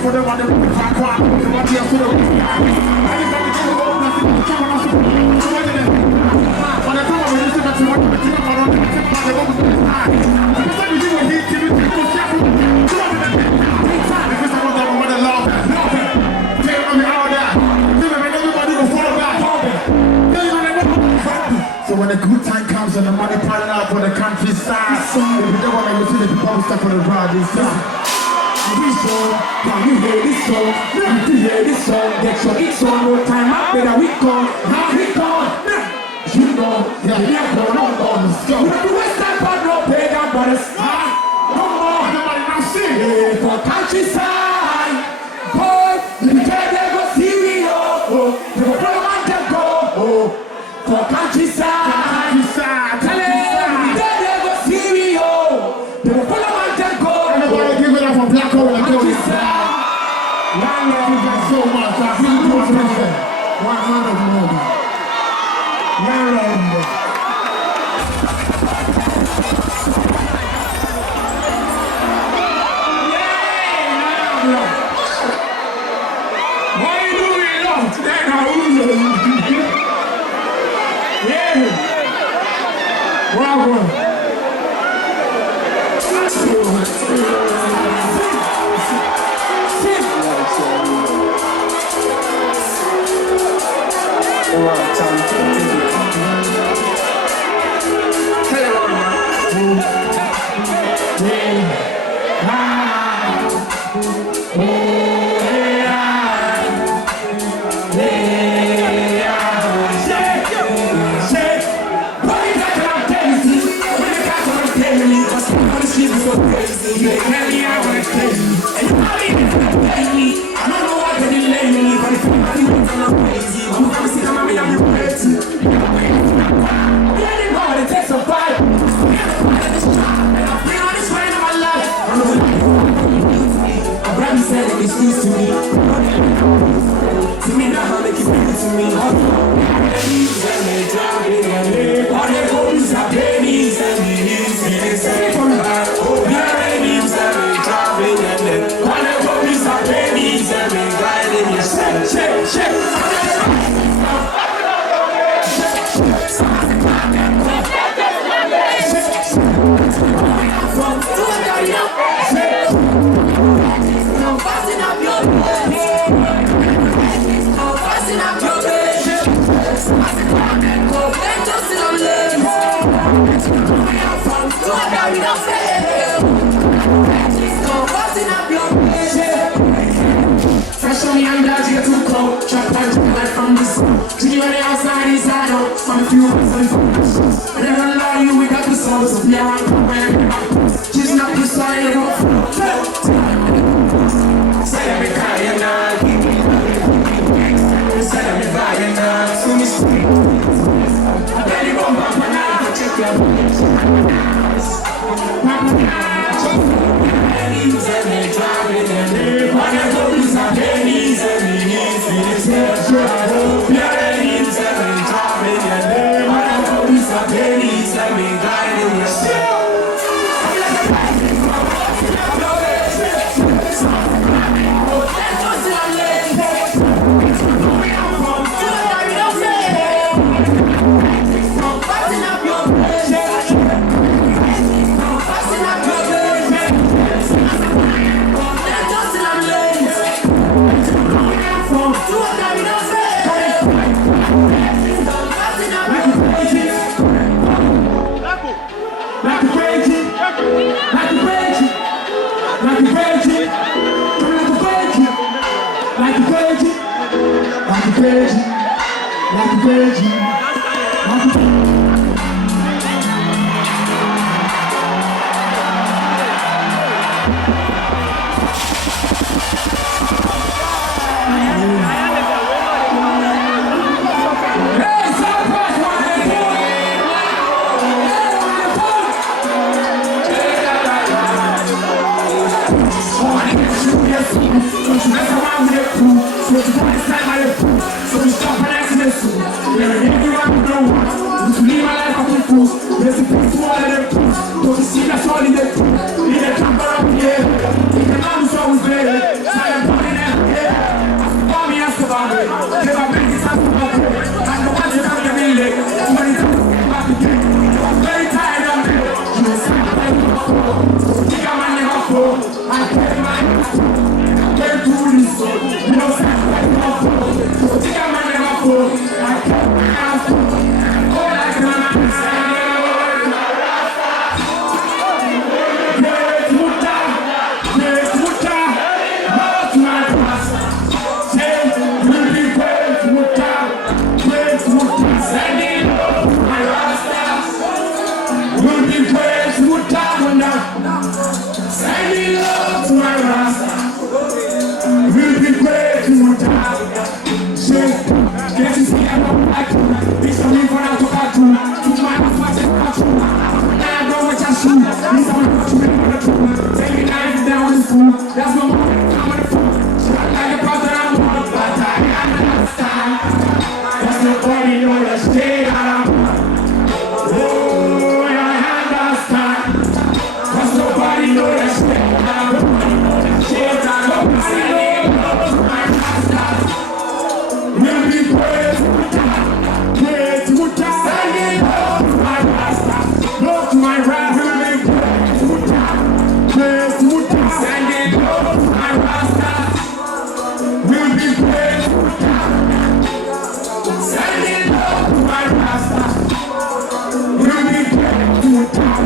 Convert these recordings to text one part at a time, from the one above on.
For the one that we can find, the one that we so when the good time comes and the money piling out for the countryside, if you don't want to see the people stuck on the ride inside. This song, can you hear this song? If you hear this song, get your each song, no time up, better we gone, now we gone. You know, yeah, we are going on, let's go. We're the West Side, but no pagan brothers. No more, nobody now sing. Yeah, for countryside, boy, you can't ever see me, oh, you go put a man to go, oh, for countryside, tell it, you can't ever see me, oh, you go put a man to go. Everybody give it up for Black Hole and countryside. One love, you got so much, I feel you do something. 100 more. Don't see that's all in the camera up here. The man is always there. I'm on the phone. She got like the part that I want, but I understand. Cause nobody knows the state that I'm on. Oh, I understand. Cause nobody knows the state that I'm on. Shit, I know nobody knows my rasta. We'll be praised to die. Praise to die. Sending love to my rasta. Love to my rasta. Praise to die. Sending love to my rasta. We'll be praised to die. Sending love to my rasta. We'll be praised to die.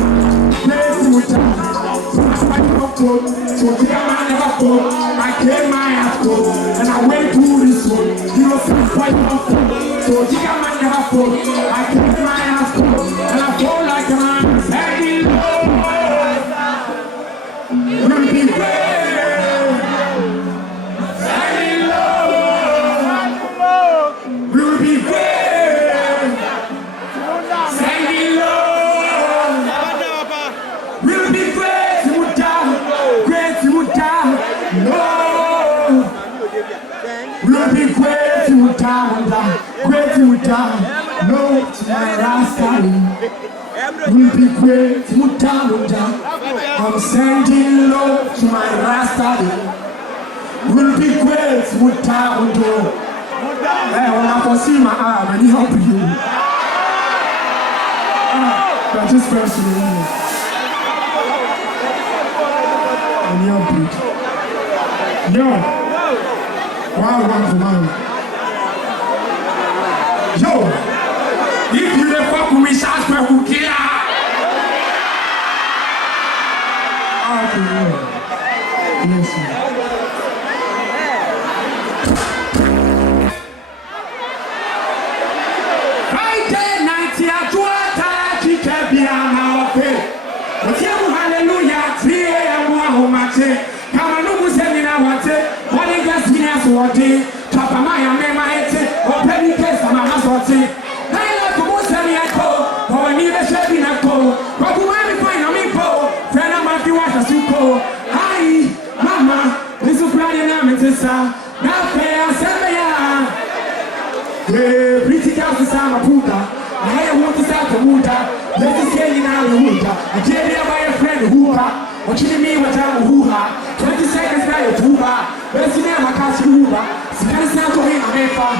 Praise to die. So the man never fall. I came my ass cold and I went to this one. You know, some fight up. So the man never fall. I came my ass cold and I fall like a man. Sending love. We'll be great. Sending love. We'll be great. Sending love. We'll be great. Great to die. No. We'll be great to die. Great to die. No to my rasta. We'll be great to die. I'm sending love to my rasta. We'll be great to die. Hey, when I foresee my arm and help you. But just personally. And you're big. Yo. Wow, yo. If you the fuck with me, shout for who care. Okay. Yes, sir. Friday night, I do a touch, it can be an hour. Hallelujah, 3 a.m. Come on, no seminar, what it? What is that? What it? Papa, my head, or penny case, my house, what it? I like to go semi at home, or I need a shabby at home. But who am I find a meepo? Friend, I'm at the water suko. Hi, Mama, this is Brian Amethysa. Now, fair, Samaya. Yeah, pretty girls is Sama Puka. I want to start the Muda. Let us get in our Muda. I tell you by a friend who are. What you mean what I'm who are? 20 seconds by a tuba. Let's see my castle. See, I'm not going to make fun.